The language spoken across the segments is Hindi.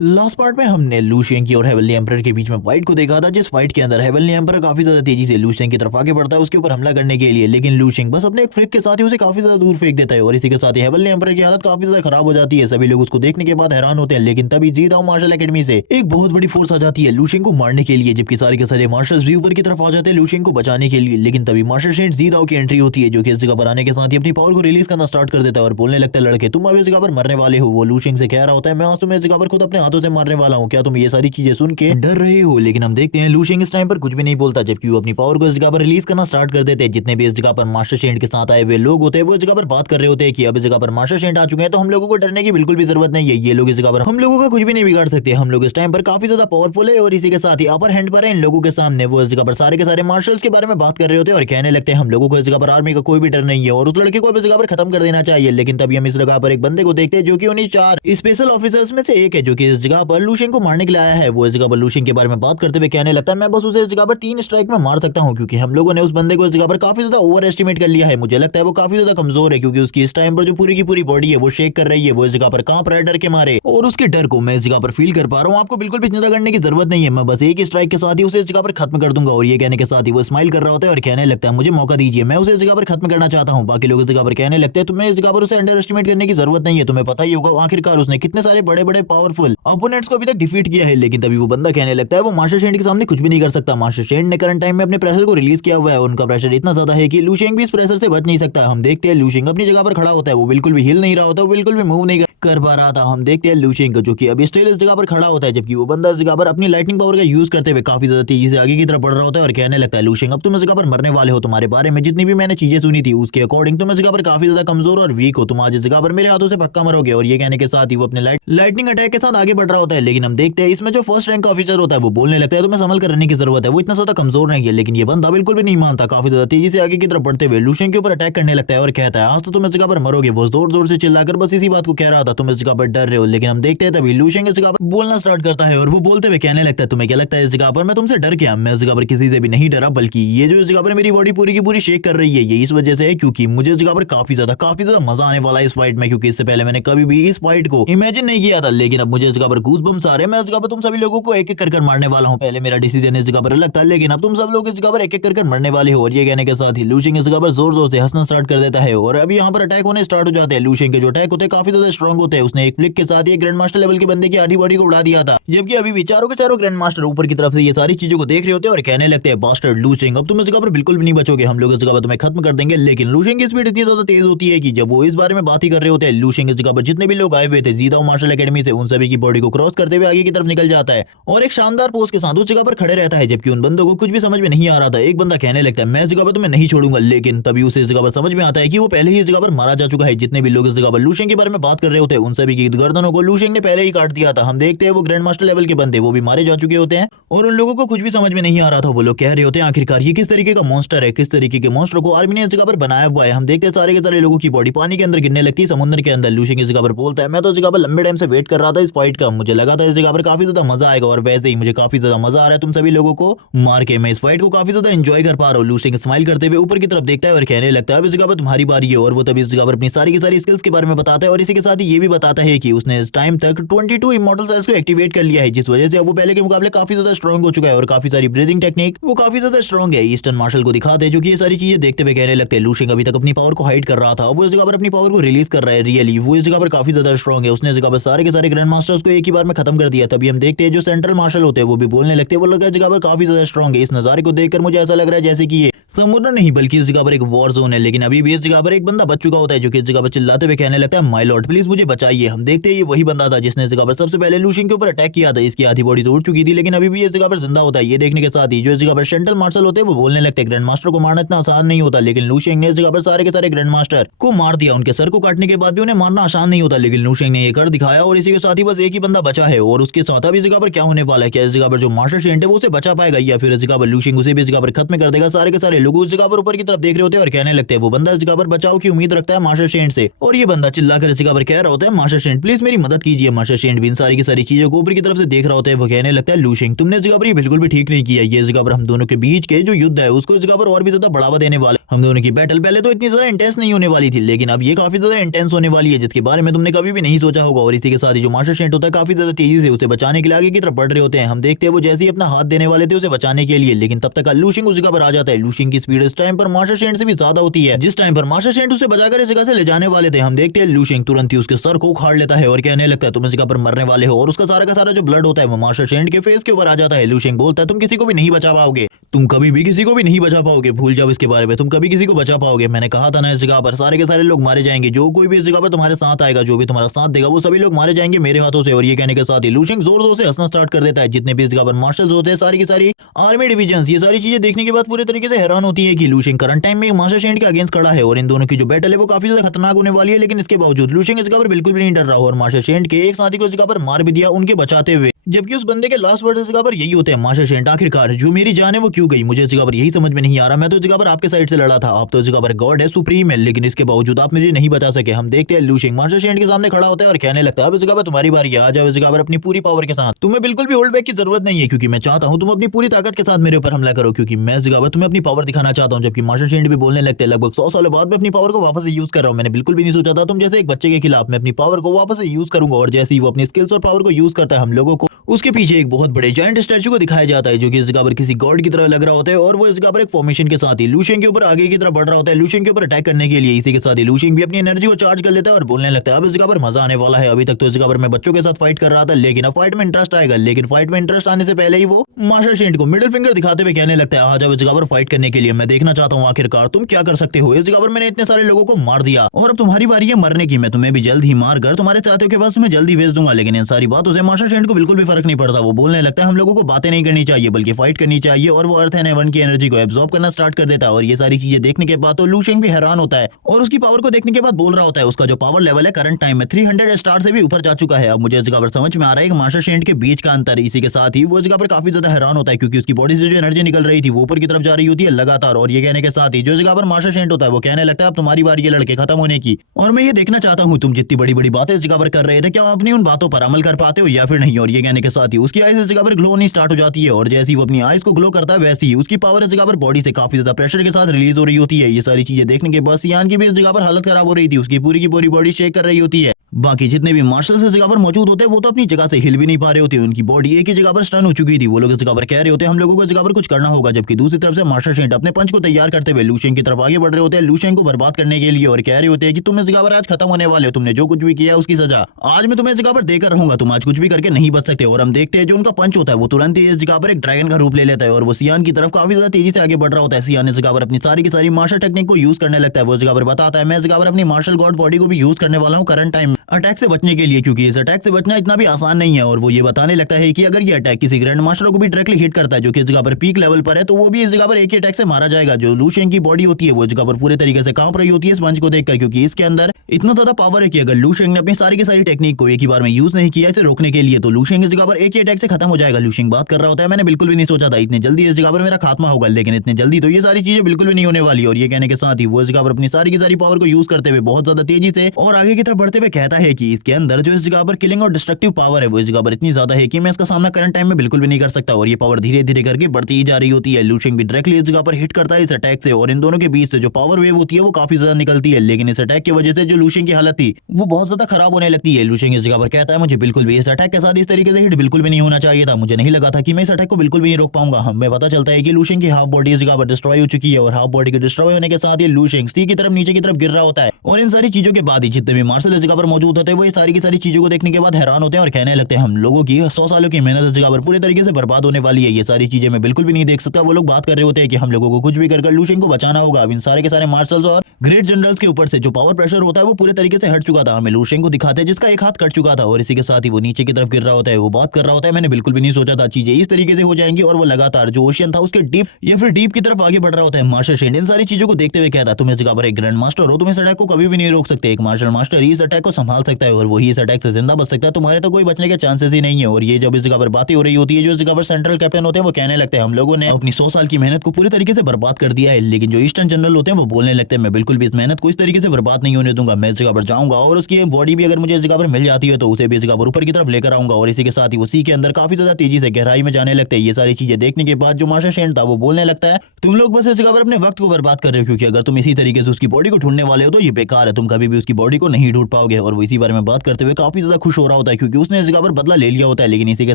लास्ट पार्ट में हमने लू शेंग और हेवनली एम्परर के बीच में फाइट को देखा था, जिस फाइट के अंदर हेवनली एम्परर काफी ज्यादा तेजी से लू शेंग की तरफ आगे बढ़ता है उसके ऊपर हमला करने के लिए, लेकिन लू शेंग बस अपने एक फ्लिक के साथ ही उसे काफी ज्यादा दूर फेंक देता है और इसी के साथ ही हेवनली एम्परर की हालत काफी ज्यादा खराब हो जाती है। सभी लोग उसको देखने के बाद हैरान होते हैं, लेकिन तभी जी दाओ मार्शल एकेडमी से एक बहुत बड़ी फोर्स आ जाती है लू शेंग को मारने के लिए, जबकि सारे के सारे मार्शल्स भी ऊपर की तरफ आ जाते हैं लू शेंग को बचाने के लिए। लेकिन तभी मार्शल शेंट जी दाओ की एंट्री होती है, जो कि इस जगह पर आने के साथ ही अपनी पावर को रिलीज करना स्टार्ट कर देता है और बोलने लगता है, लड़के तुम अब इस जगह पर मरने वाले हो। वो लू शेंग से कह रहा होता है, मैं आज तुम्हें इस जगह पर खुद अपने हाथों से मारने वाला हूँ, क्या तुम ये सारी चीजें सुन के डर रहे हो। लेकिन हम देखते हैं लू शेंग इस टाइम पर कुछ भी नहीं बोलता, जबकि वो अपनी पावर को इस जगह पर रिलीज करना स्टार्ट कर देते हैं। जितने भी इस जगह पर मास्टर शेंट के साथ आए हुए लोग होते हैं वो इस जगह पर बात कर रहे होते हैं कि अब इस जगह पर मास्टर शेंट आ चुके हैं तो हम लोगों को डरने की बिल्कुल भी जरूरत नहीं है, ये लोग इस जगह पर हम लोगों का कुछ भी नहीं बिगाड़ सकते, हम लोग इस टाइम पर काफी ज्यादा पावरफुल है और इसी के साथ ही अपर हैंड पर है इन लोगों के सामने। वो इस जगह पर सारे के सारे मार्शल्स के बारे में बात कर रहे होते हैं और कहने लगते हैं हम लोगों को इस जगह पर आर्मी का कोई भी डर नहीं है और उस लड़के को अब इस जगह पर खत्म कर देना चाहिए। लेकिन तभी हम इस जगह पर एक बंदे को देखते हैं जो कि उन्हीं 4 स्पेशल ऑफिसर्स में से एक है, जो कि इस जगह पर लू शेंग को मारने के लिए आया है। वो इस जगह पर लू शेंग के बारे में बात करते हुए कहने लगता है, मैं बस उसे इस जगह पर 3 स्ट्राइक में मार सकता हूं, क्योंकि हम लोगों ने उस बंदे को इस जगह पर काफी ज्यादा ओवर एस्टिमेट कर लिया है। मुझे लगता है वो काफी ज्यादा कमजोर है, क्योंकि उसकी इस टाइम पर जो पूरी की पूरी बॉडी है वो शेक कर रही है, वो इस जगह पर कांप रहा है डर के मारे और उसके डर को मैं इस जगह पर फील कर पा रहा हूँ। आपको बिल्कुल भी चिंता करने की जरूरत नहीं है, मैं बस एक ही स्ट्राइक के साथ ही उसे इस जगह पर खत्म कर दूंगा। और ये कहने के साथ ही वो स्माइल कर रहा होता है और कहने लगता है, मुझे मौका दीजिए, मैं उसे इस जगह पर खत्म करना चाहता हूँ। बाकी लोग इस जगह पर कहने लगते हैं, तुम्हें इस जगह पर उसे अंडर एस्टिमेट करने की जरूरत नहीं है, तुम्हें पता ही होगा आखिरकार उसने कितने सारे बड़े बड़े पावरफुल अपोनेंट्स को अभी तक डिफीट किया है। लेकिन तभी वो बंदा कहने लगता है, वो मास्टर शेंट के सामने कुछ भी नहीं कर सकता। मास्टर शेंट ने करंट टाइम में अपने प्रेशर को रिलीज किया हुआ है, उनका प्रेशर इतना ज्यादा है कि लू शेंग भी इस प्रेशर से बच नहीं सकता। हम देखते हैं लू शेंग अपनी जगह पर खड़ा होता है, वो बिल्कुल भी हिल नहीं रहा होता, वो बिल्कुल भी मूव नहीं कर पा रहा था। हम देखते हैं लू शेंग को जो कि अभी स्टिल इस जगह पर खड़ा होता है, जबकि वो बंदा इस जगह पर अपनी लाइटनिंग पावर का यूज करते हुए काफी ज्यादा तेजी से आगे की तरफ बढ़ रहा होता है और कहने लगता है, लू शेंग अब तुम इस जगह पर मरने वाले हो, तुम्हारे बारे में जितनी भी मैंने चीजें सुनी थी उसके अकॉर्डिंग तुम इस जगह पर काफी ज्यादा कमजोर और वीक हो, तुम आज इस जगह पर मेरे हाथों से पक्का मरोगे। और ये कहने के साथ ही वो अपने लाइटनिंग अटैक के साथ आगे बढ़ रहा होता है। लेकिन हम देखते हैं इसमें जो फर्स्ट रैंक का ऑफिसर होता है वो बोलने लगता है, तुम्हें संभल कर रहने की जरूरत है, वो इतना ज्यादा कमजोर नहीं है। लेकिन ये बंदा बिल्कुल भी नहीं मानता, काफी ज्यादा तेजी से आगे की तरफ बढ़ते हुए लू शेंग के ऊपर अटैक करने लगता है और कहता है, आज तो तुम इस जगह पर मरोगे। वो जोर जोर से चिल्लाकर बस इसी बात को कह रहा था, तुम इस जगह पर डर रहे हो। लेकिन हम देखते हैं तभी लू शेंग इस जगह पर बोलना स्टार्ट करता है और वो बोलते हुए कहने लगता है, तुम्हें क्या लगता है इस जगह पर मैं तुमसे डर गया? मैं इस जगह पर किसी से भी नहीं डरा, बल्कि ये जो इस जगह पर मेरी बॉडी पूरी की पूरी शेक कर रही है ये इस वजह से है क्योंकि मुझे इस जगह पर काफी ज्यादा मजा आने वाला है इस फाइट में, क्योंकि इससे पहले मैंने कभी भी इस फाइट को इमेजिन नहीं किया था। लेकिन अब मुझे इस जगह पर गूज बम्स आ रहे हैं, मैं इस जगह पर तुम सभी लोगों को एक एक कर मारने वाला हूँ। पहले मेरा डिसीजन इस जगह पर अलग था, लेकिन अब तुम सब लोग इस जगह पर एक एक कर मरने वाले हो। और ये कहने के साथ ही लू शेंग इस जगह पर जोर जोर से हंसना स्टार्ट कर देता है और अभी यहाँ पर अटैक होने स्टार्ट हो जाते हैं। लू शेंग के जो अटैक होते हैं काफी ज्यादा स्ट्रॉन्ग होते हैं, उसने एक फ्लिक के साथ ही ग्रैंड मास्टर लेवल के बंदे की आधी बॉडी को उड़ा दिया था, जबकि अभी भी चारों के चारों ग्रैंड मास्टर ऊपर की तरफ से ये सारी चीजों को देख रहे होते हैं और कहने लगते हैं, बास्टर्ड लू शेंग अब तुम इस जगह पर बिल्कुल भी नहीं बचोगे, हम लोग इस जगह पर तुम्हें खत्म कर देंगे। लेकिन लू शेंग की स्पीड इतनी ज्यादा तेज होती है कि जब वो इस बारे में बात ही कर रहे होते हैं, लू शेंग इस जगह पर जितने भी लोग आए हुए थे जीदाओ मार्शल एकेडमी से उन सभी की बॉडी को क्रॉस करते हुए आगे की तरफ निकल जाता है और एक शानदार पोज के साथ उस जगह पर खड़े रहता है, जबकि उन बंदों को कुछ भी समझ में नहीं आ रहा था। एक बंदा कहने लगता है, मैं इस जगह पर तुम्हें नहीं छोड़ूंगा। लेकिन तभी उसे इस जगह पर समझ में आता है कि वो पहले ही इस जगह पर मारा जा चुका है। जितने भी लोग इस जगह पर लू शेंग के बारे में बात कर रहे होते हैं उन सभी की गर्दनों को लू शेंग ने पहले ही काट दिया था। हम देखते हैं वो ग्रैंड मास्टर लेवल के बंदे वो भी मारे जा चुके होते हैं और उन लोगों को कुछ भी समझ में नहीं आ रहा था। वो लोग कह रहे होते हैं, आखिरकार ये किस तरीके का मॉन्स्टर है, किस तरीके के मॉन्स्टर को आर्मी ने इस जगह पर बनाया हुआ है। हम देखते हैं सारे के सारे लोगों की बॉडी पानी के अंदर गिरने लगती है, समुद्र के अंदर। लू शेंग इस जगह पर बोलता है, मैं तो इस जगह पर लंबे टाइम से वेट कर रहा था इस फाइट का, मुझे लगा था इस जगह पर काफी ज्यादा मजा आएगा और वैसे ही मुझे काफी ज्यादा मजा आ रहा है तुम सभी लोगों को मार के, मैं इस फाइट को काफी ज्यादा एंजॉय कर पा रहा हूँ। लू शेंग स्माइल करते हुए ऊपर की तरफ देखता है और कहने लगता है, अब इस जगह पर तुम्हारी बारी है। और वो तभी इस जगह पर अपनी सारी की सारी स्किल्स के बारे में बताता है और इसी के साथ ही ये भी बताता है कि उसने इस टाइम तक 22 इमॉर्टल सेल्स को एक्टिवेट कर लिया है, जिस वजह से अब वो पहले के मुकाबले काफी ज्यादा स्ट्रॉन्ग हो चुका है और काफी सारी ब्रीदिंग टेक्निक वो काफी ज्यादा स्ट्रॉन्ग है। ईस्टर्न मार्शल को दिखाते हैं जो कि ये सारी चीजें देखते हुए कहने लगते हैं, लू शेंग अभी तक अपनी पावर को हाइड कर रहा था, वो इस जगह पर अपनी पावर को रिलीज कर रहा है। रियली वो इस जगह पर काफी ज्यादा स्ट्रॉन्ग है, उसने इस जगह पर सारे के सारे ग्रैंड मास्टर्स को एक ही बार में खत्म कर दिया। तभी हम देखते हैं जो सेंट्रल मार्शल होते हैं वो भी बोलने लगते हैं, वो लोग इस जगह पर काफी ज्यादा स्ट्रॉन्ग है। इस नजारे को देखकर मुझे ऐसा लग रहा है जैसे कि ये समुद्र नहीं बल्कि इस जगह पर एक वॉर जोन है। लेकिन अभी भी इस जगह पर एक बंदा बच चुका होता है जो कि इस जगह पर चिल्लाते हुए कहने लगता है, माय लॉर्ड प्लीज मुझे बचाइए। हम देखते हैं ये वही बंदा था जिसने इस जगह पर सबसे पहले लू शेंग के ऊपर अटैक किया था। इसकी आधी बॉडी तो उड़ चुकी थी लेकिन अभी भी इस जगह पर जिंदा होता है। ये देखने के साथ ही जो इस जगह पर सेंट्रल मार्शल होते हैं वो बोलने लगते हैं, ग्रैंड मास्टर को मारना इतना आसान नहीं होता। लेकिन लू शेंग ने इस जगह पर सारे के सारे ग्रैंड मास्टर को मार दिया, उनके सर को काटने के बाद भी उन्हें मारना आसान नहीं होता। लेकिन लू शेंग ने ये कर दिखाया और इसी के साथ ही बस एक ही बंदा बचा है और उसके साथ अब इस जगह पर क्या होने वाला है, क्या इस जगह पर जो मास्टर शेंट है वो उसे बचा पाएगा या फिर इस जगह पर लू शेंग उसे भी इस जगह पर खत्म कर देगा। सारे के सारे लोग उस जगह पर ऊपर की तरफ देख रहे होते हैं और कहने लगते हैं, वो बंदा इस जगह पर बचाव की उम्मीद रखता है मास्टर शेंट से और ये बंदा चिल्लाकर इस जगह पर कह रहा होता है, मास्टर शेंट प्लीज मेरी मदद कीजिए। मास्टर शेंट भी इन सारी की सारी चीजों को ऊपर की तरफ से देख रहा होता है। वो कहने लगता है, लू शेंग तुमने इस जगह पर ये बिल्कुल भी ठीक नहीं किया, ये जगह पर हम दोनों के बीच के जो युद्ध है उसको इस जगह पर और भी ज्यादा बढ़ावा देने वाला हम दोनों की बैटल पहले तो इतनी ज्यादा इंटेंस नहीं होने वाली थी, लेकिन अब ये काफी ज्यादा इंटेंस होने वाली है, जिसके बारे में तुमने कभी भी नहीं सोचा होगा। और इसी के साथ ही जो मास्टर शेंट होता है काफी ज्यादा तेजी से उसे बचाने के लिए आगे की तरफ बढ़ रहे होते हैं। हम देखते हैं वो जैसे ही अपना हाथ देने वाले थे उसे बचाने के लिए, लेकिन तब तक लू शिंग उस जगह पर आ जाता है। लू शिंग की स्पीड इस टाइम पर मास्टर शेंट से भी ज्यादा होती है। जिस टाइम पर मास्टर शेंट उसे बचाकर इस जगह से ले जाने वाले थे, हम देखते हैं लू शिंग तुरंत ही उसके सर को उखाड़ लेता है और कहने लगता है तुम इस जगह पर मरने वाले हो। और उसका सारा का सारा जो ब्लड होता है वो मास्टर शेंट के फेस के ऊपर आ जाता है। लू शिंग बोलता है तुम किसी को भी नहीं बचा पाओगे, तुम कभी भी किसी को भी नहीं बचा पाओगे, भूल जाओ इसके बारे में, तुम कभी किसी को बचा पाओगे। मैंने कहा था ना इस जगह पर सारे के सारे लोग मारे जाएंगे, जो कोई भी इस जगह पर तुम्हारे साथ आएगा, जो भी तुम्हारा साथ देगा वो सभी लोग मारे जाएंगे मेरे हाथों से। और ये कहने के साथ ही लू शिंग जोर जोर से हंसना स्टार्ट कर देता है। जितने भी इस जगह पर मार्शल्स होते हैं सारी की सारी आर्मी डिवीजन ये सारी चीजें देखने के बाद पूरे तरीके से हैरान होती है कि लू शिंग करंट टाइम में मास्टर शेंट के अगेंस्ट खड़ा है और इन दोनों की जो बैटल है वो काफी ज्यादा खतरनाक होने वाली है। लेकिन इसके बावजूद लू शिंग इस जगह पर बिल्कुल भी नहीं डर रहा और मास्टर शेंट के एक साथी को इस जगह पर मार भी दिया उनके बचाते हुए। जबकि उस बंदे के लास्ट वर्ड इस जगह पर यही होते हैं, मास्टर शेंट आखिरकार जो मेरी जान है वो क्यों गई, मुझे इस जगह पर यही समझ में नहीं आ रहा। मैं तो इस जगह पर आपके साइड से लड़ा था, आप तो इस जगह पर गॉड है, सुप्रीम है, लेकिन इसके बावजूद आप मुझे नहीं बचा सके। हम देखते हैं लू शिंग मास्टर शेंट के सामने खड़ा होता है और कहने लगता है अब इस जगह पर तुम्हारी बारी है, आ जाओ इस जगह पर अपनी पूरी पावर के साथ। तुम्हें बिल्कुल भी होल्ड बैक की जरूरत नहीं है, क्योंकि मैं चाहता हूं तुम अपनी पूरी ताकत के साथ मेरे ऊपर हमला करो, क्योंकि मैं इस जगह पर तुम्हें अपनी पावर दिखाना चाहता हूं। जबकि मास्टर शेंट भी बोलने लगते हैं लगभग 100 सालों बाद मैं अपनी पावर को वापस से यूज कर रहा हूं, मैंने बिल्कुल भी नहीं सोचा था तुम जैसे एक बच्चे के खिलाफ मैं अपनी पावर को वापस से यूज करूंगा। और जैसे ही वो अपनी स्किल्स और पावर को यूज करता है हम लोगों को उसके पीछे एक बहुत बड़े जायंट स्टैचू को दिखाया जाता है, जो कि इस जगह पर किसी गॉड की तरह लग रहा होता है। और वो इस जगह पर एक फॉर्मेशन के साथ ही लू शिंग के ऊपर आगे की तरफ बढ़ रहा होता है, लू शिंग के ऊपर अटैक करने के लिए। इसी के साथ ही लू शिंग भी अपनी एनर्जी को चार्ज कर लेता है और बोलने लगता है अब इस जगह पर मजा आने वाला है। अभी तक तो इस जगह पर मैं बच्चों के साथ फाइट कर रहा था, लेकिन अब फाइट में इंटरेस्ट आएगा। लेकिन फाइट में इंटरेस्ट आने से पहले ही वो मास्टर शेंट को मिडिल फिंगर दिखाते हुए कहने लगता है आ जाओ इस जगह पर फाइट करने के लिए, मैं देखना चाहता हूँ आखिरकार तुम क्या कर सकते हो। इस जगह पर मैंने इतने सारे लोगों को मार दिया और अब तुम्हारी बारी है मरने की, मैं तुम्हें भी जल्द ही मार कर तुम्हारे साथियों के पास तुम्हें जल्दी भेज दूंगा। लेकिन इन सारी बातों से मास्टर शेंट को बिल्कुल भी फर्क नहीं पड़ता। वो बोलने लगता है हम लोगों को बातें नहीं करनी चाहिए बल्कि फाइट करनी चाहिए। और वो अर्थ एंड हेवन की एनर्जी को एब्जॉर्ब करना स्टार्ट कर देता है। और ये सारी चीजें देखने के बाद तो लू शिंग भी हैरान होता है और उसकी पावर को देखने के बाद बोल रहा होता है उसका जो पावर लेवल है करंट टाइम में 300 स्टार से भी ऊपर जा चुका है। अब मुझे इस जगह पर समझ में आ रहा है कि मास्टर शेंट के बीच का अंतर। इसी के साथ ही वो इस जगह पर काफी ज्यादा हैरान होता है क्योंकि उसकी बॉडी से जो एनर्जी निकल रही थी वो ऊपर की तरफ जा रही होती है लगातार। और ये कहने के साथ ही जो जगह पर मास्टर शेंट होता है वो कहने लगता है अब तुम्हारी बारी है लड़के खत्म होने की, और मैं ये देखना चाहता हूँ तुम जितनी बड़ी बड़ी बातें इस जगह पर कर रहे थे क्या अपनी उन बातों पर अमल कर पाते हो या फिर नहीं। और ये कहने के साथ ही उसकी आईज इस जगह पर ग्लो होनी स्टार्ट हो जाती है और जैसे ही वो अपनी आईज को ग्लो करता है वैसे ही उसकी पावर इस जगह पर बॉडी से काफी ज्यादा प्रेशर के साथ रिलीज हो रही होती है। ये सारी चीजें देखने के बाद सियान की भी इस जगह पर हालत खराब हो रही थी, उसकी पूरी की पूरी बॉडी शेक कर रही होती है। बाकी जितने भी मार्शल्स इस जगह पर मौजूद होते हैं वो तो अपनी जगह से हिल भी नहीं पा रहे होते, उनकी बॉडी एक ही जगह पर स्टन हो चुकी थी। वो लोग इस जगह पर कह रहे होते हैं हम लोगों को इस जगह पर कुछ करना होगा। जबकि दूसरी तरफ से मास्टर शेंट अपने पंच को तैयार करते हुए लू शिंग की तरफ आगे बढ़ रहे होते हैं, लू शिंग को बर्बाद करने के लिए, और कह रहे होते हैं कि तुम इस जगह पर आज खत्म होने वाले हो, तुमने जो कुछ भी किया उसकी सजा आज मैं तुम्हें इस जगह पर देकर रहूंगा, तुम आज कुछ भी करके नहीं बच सकते। और हम देखते हैं जो उनका पंच होता है वो तुरंत ही इस जगह पर एक ड्रैगन का रूप ले लेता है और वो सियान की तरफ काफी ज्यादा तेजी से आगे बढ़ रहा होता है। सियान इस जगह पर अपनी सारी की सारी मार्शल टेक्निक को यूज करने लगता है। वो इस जगह पर बताता है मैं इस जगह पर अपनी मार्शल गॉड बॉडी को भी यूज करने वाला हूँ करंट टाइम अटैक से बचने के लिए, क्योंकि इस अटैक से बचना इतना भी आसान नहीं है। और वो ये बताने लगता है कि अगर ये अटैक किसी ग्रैंड मास्टर को भी डायरेक्टली हिट करता है जो कि इस जगह पर पीक लेवल पर है तो वो भी इस जगह पर एक ही अटैक से मारा जाएगा। जो लू शिंग की बॉडी होती है वो इस जगह पर पूरे तरीके से कांप रही होती है इस पंच को देखकर, क्योंकि इसके अंदर इतना ज्यादा पावर है कि अगर लू शिंग ने अपनी सारी की सारी टेक्निक को एक ही बार में यूज नहीं किया इसे रोकने के लिए तो लू शिंग इस जगह पर एक ही अटैक से खत्म हो जाएगा। लू शिंग बात कर रहा होता है मैंने बिल्कुल भी नहीं सोचा था इतनी जल्दी इस जगह पर मेरा खात्मा होगा, लेकिन इतनी जल्दी तो ये सारी चीजें बिल्कुल भी नहीं होने वाली। और ये कहने के साथ ही वो इस जगह पर अपनी सारी की सारी पावर को यूज करते हुए बहुत ज्यादा तेजी से और आगे की तरफ बढ़ते हुए कहता है कि इसके अंदर जो इस जगह पर किलिंग और डिस्ट्रक्टिव पावर है वो इस जगह पर इतनी ज्यादा है कि मैं इसका सामना करंट टाइम में बिल्कुल भी नहीं कर सकता। और ये पावर धीरे धीरे करके बढ़ती ही जा रही होती है। लू शिंग भी डायरेक्टली इस जगह पर हिट करता है इस अटैक से और इन दोनों के बीच से जो पावर वेव होती है वो काफी ज्यादा निकलती है। लेकिन इस अटैक की वजह से जो लू शिंग की हालत थी वो बहुत ज्यादा खराब होने लगती है। लू शिंग इस जगह पर कहता है मुझे बिल्कुल भी इस अटैक के साथ इस तरीके से हिट बिल्कुल भी नहीं होना चाहिए था, मुझे नहीं लगा था कि मैं इस अटैक को बिल्कुल भी नहीं रोक पाऊंगा। हमें पता चलता है कि लू शिंग की हाफ बॉडी इस जगह पर डिस्ट्रॉय हो चुकी है और हाफ बॉडी के डिस्ट्रॉय होने के साथ ही लू शिंग सी की तरफ नीचे की तरफ गिर रहा होता है। और इन सारी चीजों के बाद ही जितने भी मार्शल इस जगह पर मौजूद होते हैं वो ये सारी की सारी चीजों को देखने के बाद हैरान होते हैं और कहने लगते हैं हम लोगों की 100 सालों की मेहनत इस जगह पर पूरी तरीके से बर्बाद होने वाली है, ये सारी चीजें मैं बिल्कुल भी नहीं देख सकता। वो लोग बात कर रहे होते हैं कि हम लोगों को कुछ भी कर लू शिंग को बचाना होगा। अब इन सारे के सारे मार्शल्स और ग्रेट जनरल्स के ऊपर से जो पावर प्रेशर होता है वो पूरे तरीके से हट चुका था। हमें लू शिंग को दिखाते हैं जिसका एक हाथ कट चुका था और इसी के साथ ही वो नीचे की तरफ गिर रहा होता है। वो बात कर रहा होता है मैंने बिल्कुल भी नहीं सोचा था चीजें इस तरीके से हो जाएंगी, और वो लगातार जो ओशियन था उसके डीप या फिर डीप की तरफ आगे बढ़ रहा होता है। मास्टर शेंट इन सारी चीजों को देखते हुए कहता है तुम इस जगह पर एक ग्रैंड मास्टर हो, तुम इस अटैक को कभी भी नहीं रोक सकते, एक मार्शल मास्टर ही इस अटैक को संभाल सकता है और वही इस अटैक से जिंदा बच सकता है, तुम्हारे तो कोई बचने के चांसेस ही नहीं है। और ये जब इस जगह पर बातें हो रही होती है, जो इस जगह पर सेंट्रल कैप्टन होते हैं वो कहने लगते हैं हम लोगों ने अपनी 100 साल की मेहनत को पूरी तरीके से बर्बाद कर दिया है। लेकिन जो ईस्टर्न जनरल होते हैं वो बोलने लगते हैं मैं बिल्कुल भी इस मेहनत को इस तरीके से बर्बाद नहीं होने दूंगा, मैं इस जगह पर जाऊंगा और उसकी बॉडी भी अगर मुझे इस जगह पर मिल जाती है तो उसे भी इस जगह पर ऊपर की तरफ लेकर आऊंगा। और इसी के साथ ही उसी के अंदर काफी ज्यादा तेजी से गहराई में जाने लगते हैं। ये सारी चीजें देखने के बाद जो मास्टर शेंट था वो बोलने लगता है तुम लोग बस इस जगह पर अपने वक्त को बर्बाद कर रहे हो, क्योंकि अगर तुम इसी तरीके से उसकी बॉडी को ढूंढने वाले हो तो ये बेकार है, तुम कभी भी उसकी बॉडी को नहीं ढूंढ पाओगे। और वो इसी बारे में बात करते हुए काफी ज्यादा खुश हो रहा होता है क्योंकि उसने इस जगह पर बदला ले लिया होता है। लेकिन इसी के